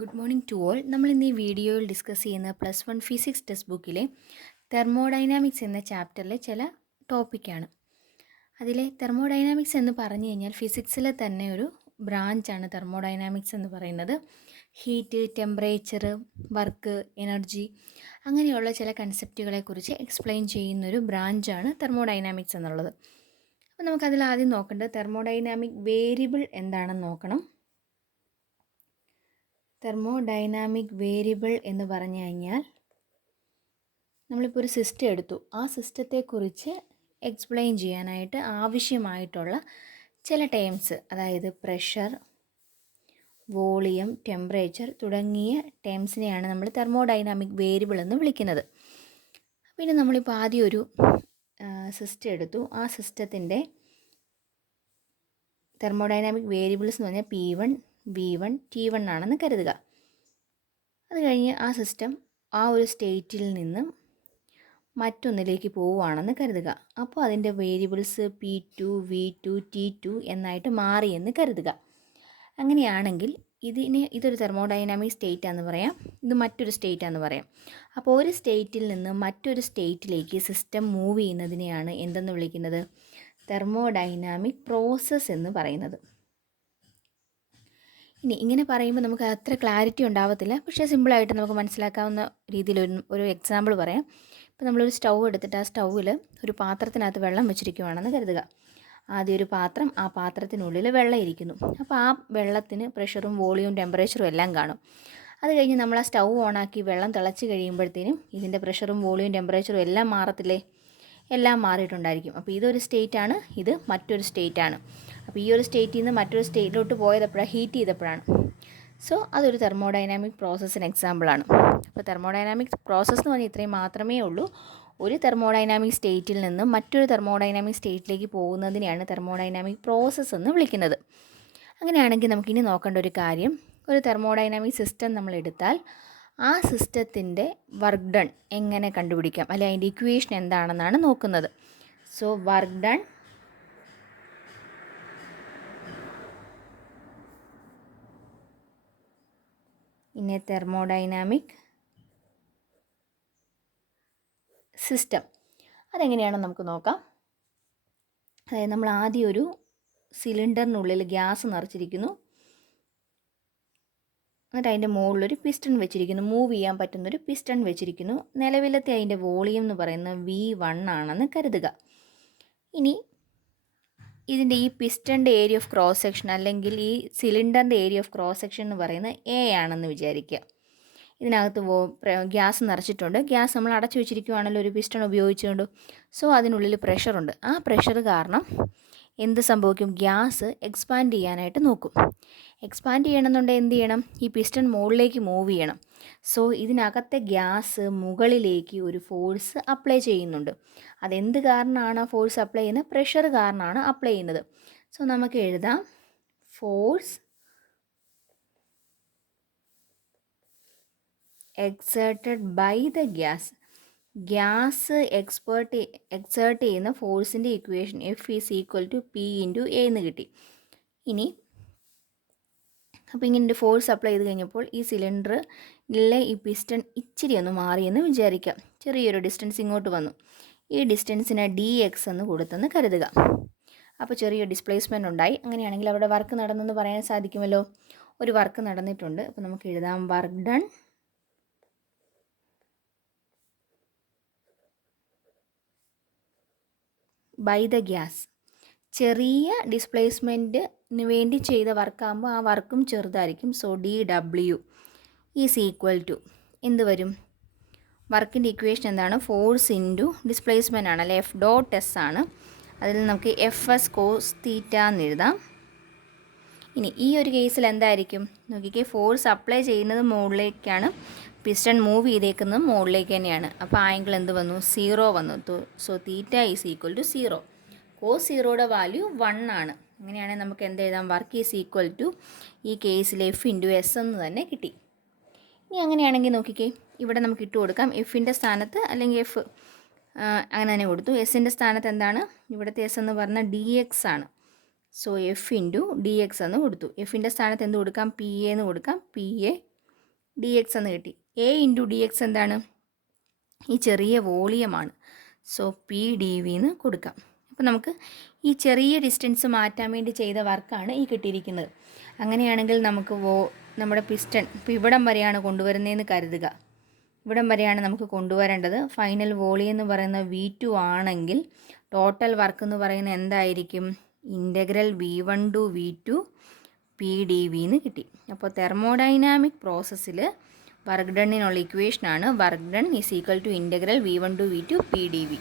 Good morning to all. നമ്മൾ ഇന്ന് ഈ വീഡിയോയിൽ ഡിസ്കസ് ചെയ്യുന്ന +1 ഫിസിക്സ് ടെക്സ്റ്റ് ബുക്കിലെ തെർമോഡൈനാമിക്സ് എന്ന ചാപ്റ്ററിലെ ചില ടോപ്പിക്കാണ്. അതിലെ തെർമോഡൈനാമിക്സ് എന്ന് പറഞ്ഞു കഴിഞ്ഞാൽ ഫിസിക്സിലെ തന്നെ ഒരു ബ്രാഞ്ചാണ് തെർമോഡൈനാമിക്സ് എന്ന് പറയുന്നത്. ഹീറ്റ്, ടെമ്പറേച്ചർ, വർക്ക്, എനർജി അങ്ങനെയുള്ള ചില കൺസെപ്റ്റുകളെക്കുറിച്ച് എക്സ്പ്ലെയിൻ ചെയ്യുന്നൊരു ബ്രാഞ്ചാണ് തെർമോഡൈനാമിക്സ് എന്നുള്ളത്. അപ്പോൾ നമുക്കതിൽ ആദ്യം നോക്കേണ്ടത് തെർമോഡൈനാമിക് വേരിയബിൾ എന്താണെന്ന് നോക്കണം. തെർമോഡൈനാമിക് വേരിയബിൾ എന്ന് പറഞ്ഞു കഴിഞ്ഞാൽ നമ്മളിപ്പോൾ ഒരു സിസ്റ്റം എടുത്തു. ആ സിസ്റ്റത്തെക്കുറിച്ച് എക്സ്പ്ലെയിൻ ചെയ്യാനായിട്ട് ആവശ്യമായിട്ടുള്ള ചില ടേംസ്, അതായത് പ്രഷർ, വോളിയം, ടെമ്പറേച്ചർ തുടങ്ങിയ ടേംസിനെയാണ് നമ്മൾ തെർമോഡൈനാമിക് വേരിയബിൾ എന്ന് വിളിക്കുന്നത്. പിന്നെ നമ്മളിപ്പോൾ ആദ്യം ഒരു സിസ്റ്റം എടുത്തു. ആ സിസ്റ്റത്തിൻ്റെ തെർമോഡൈനാമിക് വേരിയബിൾസ് എന്ന് പറഞ്ഞാൽ P1, V1, T1 ആണെന്ന് കരുതുക. അത് കഴിഞ്ഞ് ആ സിസ്റ്റം ആ ഒരു സ്റ്റേറ്റിൽ നിന്ന് മറ്റൊന്നിലേക്ക് പോവുകയാണെന്ന് കരുതുക. അപ്പോൾ അതിൻ്റെ വേരിയബിൾസ് P2, V2, T2 എന്നായിട്ട് മാറിയെന്ന് കരുതുക. അങ്ങനെയാണെങ്കിൽ ഇതൊരു തെർമോഡൈനാമിക് സ്റ്റേറ്റ് ആണെന്ന് പറയാം, ഇത് മറ്റൊരു സ്റ്റേറ്റ് ആണെന്ന് പറയാം. അപ്പോൾ ഒരു സ്റ്റേറ്റിൽ നിന്ന് മറ്റൊരു സ്റ്റേറ്റിലേക്ക് സിസ്റ്റം മൂവ് ചെയ്യുന്നതിനെയാണ് എന്തെന്ന് വിളിക്കുന്നത്? തെർമോഡൈനാമിക് പ്രോസസ്സ് എന്ന് പറയുന്നത്. ഇങ്ങനെ പറയുമ്പോൾ നമുക്ക് അത്ര ക്ലാരിറ്റി ഉണ്ടാവത്തില്ല, പക്ഷേ സിമ്പിളായിട്ട് നമുക്ക് മനസ്സിലാക്കാവുന്ന രീതിയിൽ ഒരു എക്സാമ്പിൾ പറയാം. ഇപ്പോൾ നമ്മളൊരു സ്റ്റൗ എടുത്തിട്ട് ആ സ്റ്റൗവിൽ ഒരു പാത്രത്തിനകത്ത് വെള്ളം വെച്ചിരിക്കുകയാണെന്ന് കരുതുക. ആദ്യം ഒരു പാത്രം, ആ പാത്രത്തിനുള്ളിൽ വെള്ളം ഇരിക്കുന്നു. അപ്പോൾ ആ വെള്ളത്തിന് പ്രഷറും വോളിയവും ടെമ്പറേച്ചറും എല്ലാം കാണും. അത് കഴിഞ്ഞ് നമ്മൾ ആ സ്റ്റൗ ഓണാക്കി വെള്ളം തിളച്ച് കഴിയുമ്പോഴത്തേനും ഇതിൻ്റെ പ്രഷറും വോളിയവും ടെമ്പറേച്ചറും എല്ലാം മാറത്തില്ലേ? എല്ലാം മാറിയിട്ടുണ്ടായിരിക്കും. അപ്പോൾ ഇതൊരു സ്റ്റേറ്റാണ്, ഇത് മറ്റൊരു സ്റ്റേറ്റാണ്. അപ്പോൾ ഈ ഒരു സ്റ്റേറ്റിൽ നിന്ന് മറ്റൊരു സ്റ്റേറ്റിലോട്ട് പോയതെപ്പോഴാണ്? ഹീറ്റ് ചെയ്തപ്പോഴാണ്. സോ അതൊരു തെർമോഡൈനാമിക് പ്രോസസ്സിന് എക്സാമ്പിളാണ്. അപ്പോൾ തെർമോഡൈനാമിക് പ്രോസസ്സ് എന്ന് പറഞ്ഞാൽ ഇത്രയും മാത്രമേ ഉള്ളൂ. ഒരു തെർമോഡൈനാമിക് സ്റ്റേറ്റിൽ നിന്ന് മറ്റൊരു തെർമോഡൈനാമിക് സ്റ്റേറ്റിലേക്ക് പോകുന്നതിനെയാണ് തെർമോഡൈനാമിക് പ്രോസസ്സ് എന്ന് വിളിക്കുന്നത്. അങ്ങനെയാണെങ്കിൽ നമുക്കിനി നോക്കേണ്ട ഒരു കാര്യം, ഒരു തെർമോഡൈനാമിക് സിസ്റ്റം നമ്മൾ എടുത്താൽ ആ സിസ്റ്റത്തിൻ്റെ വർക്ക് ഡൺ എങ്ങനെ കണ്ടുപിടിക്കാം, അല്ലെങ്കിൽ അതിൻ്റെ ഇക്വേഷൻ എന്താണെന്നാണ് നോക്കുന്നത്. So work done in A thermodynamic system അതെങ്ങനെയാണെന്ന് നമുക്ക് നോക്കാം. അതായത് നമ്മൾ ആദ്യം ഒരു സിലിണ്ടറിനുള്ളിൽ ഗ്യാസ് നിറച്ചിരിക്കുന്നു. എന്നിട്ട് അതിൻ്റെ മുകളിലൊരു പിസ്റ്റൺ വെച്ചിരിക്കുന്നു, മൂവ് ചെയ്യാൻ പറ്റുന്നൊരു പിസ്റ്റൺ വെച്ചിരിക്കുന്നു. നിലവിലത്തെ അതിൻ്റെ വോളിയം എന്ന് പറയുന്നത് V1 ആണെന്ന് കരുതുക. ഇനി ഇതിൻ്റെ ഈ പിസ്റ്റൻ്റെ ഏരിയ ഓഫ് ക്രോസ് സെക്ഷൻ, അല്ലെങ്കിൽ ഈ സിലിണ്ടറിൻ്റെ ഏരിയ ഓഫ് ക്രോസ് സെക്ഷൻ എന്ന് പറയുന്നത് A ആണെന്ന് വിചാരിക്കുക. ഇതിനകത്ത് ഗ്യാസ് നിറച്ചിട്ടുണ്ട്. ഗ്യാസ് നമ്മൾ അടച്ചു വെച്ചിരിക്കുകയാണല്ലോ ഒരു പിസ്റ്റൺ ഉപയോഗിച്ചുകൊണ്ട്. സോ അതിനുള്ളിൽ പ്രഷറുണ്ട്. ആ പ്രഷർ കാരണം എന്ത് സംഭവിക്കും? ഗ്യാസ് എക്സ്പാൻഡ് ചെയ്യാനായിട്ട് നോക്കും. എക്സ്പാൻഡ് ചെയ്യണമെന്നുണ്ടെങ്കിൽ എന്ത് ചെയ്യണം? ഈ പിസ്റ്റൺ മുകളിലേക്ക് മൂവ് ചെയ്യണം. സോ ഇതിനകത്തെ ഗ്യാസ് മുകളിലേക്ക് ഒരു ഫോഴ്സ് അപ്ലൈ ചെയ്യുന്നുണ്ട്. അതെന്ത് കാരണമാണ് ആ ഫോഴ്സ് അപ്ലൈ ചെയ്യുന്നത്? പ്രഷർ കാരണമാണ് അപ്ലൈ ചെയ്യുന്നത്. സോ നമുക്ക് എഴുതാം force exerted by the gas exert ചെയ്യുന്ന ഫോഴ്സിൻ്റെ equation F is equal to P into A എന്ന് കിട്ടി. ഇനി അപ്പോൾ ഇങ്ങനെ ഫോഴ്സ് അപ്ലൈ ചെയ്ത് കഴിഞ്ഞപ്പോൾ ഈ സിലിണ്ടറിലെ ഈ പിസ്റ്റൺ ഇച്ചിരി ഒന്ന് മാറിയെന്ന് വിചാരിക്കാം. ചെറിയൊരു ഡിസ്റ്റൻസ് ഇങ്ങോട്ട് വന്നു. ഈ ഡിസ്റ്റൻസിനെ dx എന്ന് കൊടുത്തെന്ന് കരുതുക. അപ്പോൾ ചെറിയ ഡിസ്പ്ലേസ്മെൻറ്റ് ഉണ്ടായി. അങ്ങനെയാണെങ്കിൽ അവിടെ വർക്ക് നടന്നെന്ന് പറയാൻ സാധിക്കുമല്ലോ. ഒരു വർക്ക് നടന്നിട്ടുണ്ട്. അപ്പോൾ നമുക്ക് എഴുതാം work done by the gas. ചെറിയ ഡിസ്പ്ലേസ്മെൻറ്റിന് വേണ്ടി ചെയ്ത വർക്കാകുമ്പോൾ ആ വർക്കും ചെറുതായിരിക്കും. So dW is equal to എന്ത് വരും? വർക്കിൻ്റെ ഇക്വേഷൻ എന്താണ്? ഫോഴ്സ് ഇൻറ്റു ഡിസ്പ്ലേസ്മെൻ്റ് ആണ്, അല്ലെ? F.S ആണ്. അതിൽ നമുക്ക് FS cos θ എന്ന് എഴുതാം. ഇനി ഈ ഒരു കേസിൽ എന്തായിരിക്കും നോക്കിക്കേ? ഫോഴ്സ് അപ്ലൈ ചെയ്യുന്നത് മുകളിലേക്കാണ്, പിസ്റ്റൺ മൂവ് ചെയ്തേക്കുന്നത് മുകളിലേക്ക് തന്നെയാണ്. അപ്പോൾ ആംഗിൾ എന്ത് വന്നു? 0 വന്നു. So θ is equal to 0. Cos 0യുടെ വാല്യൂ 1 ആണ്. അങ്ങനെയാണെങ്കിൽ നമുക്ക് എന്ത് എഴുതാം? വർക്ക് ഈസ് ഈക്വൽ ടു ഈ കേസിൽ F ഇൻറ്റു S എന്ന് തന്നെ കിട്ടി. ഇനി അങ്ങനെയാണെങ്കിൽ നോക്കിക്കേ, ഇവിടെ നമുക്ക് ഇട്ട് കൊടുക്കാം എഫിൻ്റെ സ്ഥാനത്ത്, അല്ലെങ്കിൽ F അങ്ങനെ തന്നെ കൊടുത്തു. എസിൻ്റെ സ്ഥാനത്ത് എന്താണ്? ഇവിടുത്തെ S എന്ന് പറഞ്ഞാൽ dx ആണ്. സോ F ഇൻറ്റു dx എന്ന് കൊടുത്തു. എഫിൻ്റെ സ്ഥാനത്ത് എന്ത് കൊടുക്കാം? PA എന്ന് കൊടുക്കാം. PA ഡി എക്സ് എന്ന് കിട്ടി. എ ഇൻറ്റു ഡി എക്സ് എന്താണ്? ഈ ചെറിയ വോളിയമാണ്. സോ പി ഡി വി എന്ന് കൊടുക്കാം. അപ്പോൾ നമുക്ക് ഈ ചെറിയ ഡിസ്റ്റൻസ് മാറ്റാൻ വേണ്ടി ചെയ്ത വർക്കാണ് ഈ കിട്ടിയിരിക്കുന്നത്. അങ്ങനെയാണെങ്കിൽ നമുക്ക് നമ്മുടെ പിസ്റ്റൺ ഇപ്പോൾ ഇവിടം വരെയാണ് കൊണ്ടുവരുന്നതെന്ന് കരുതുക. ഇവിടം വരെയാണ് നമുക്ക് കൊണ്ടുവരേണ്ടത്. ഫൈനൽ വോളിയം എന്ന് പറയുന്ന V2 ആണെങ്കിൽ ടോട്ടൽ വർക്ക് എന്ന് പറയുന്നത് എന്തായിരിക്കും? Integral V1 to V2 P D V എന്ന് കിട്ടി. അപ്പോൾ തെർമോഡൈനാമിക് പ്രോസസ്സിൽ വർക്ക് ഡണ്ണിനുള്ള ഇക്വേഷനാണ് work done is equal to integral V1 to V2 P D V.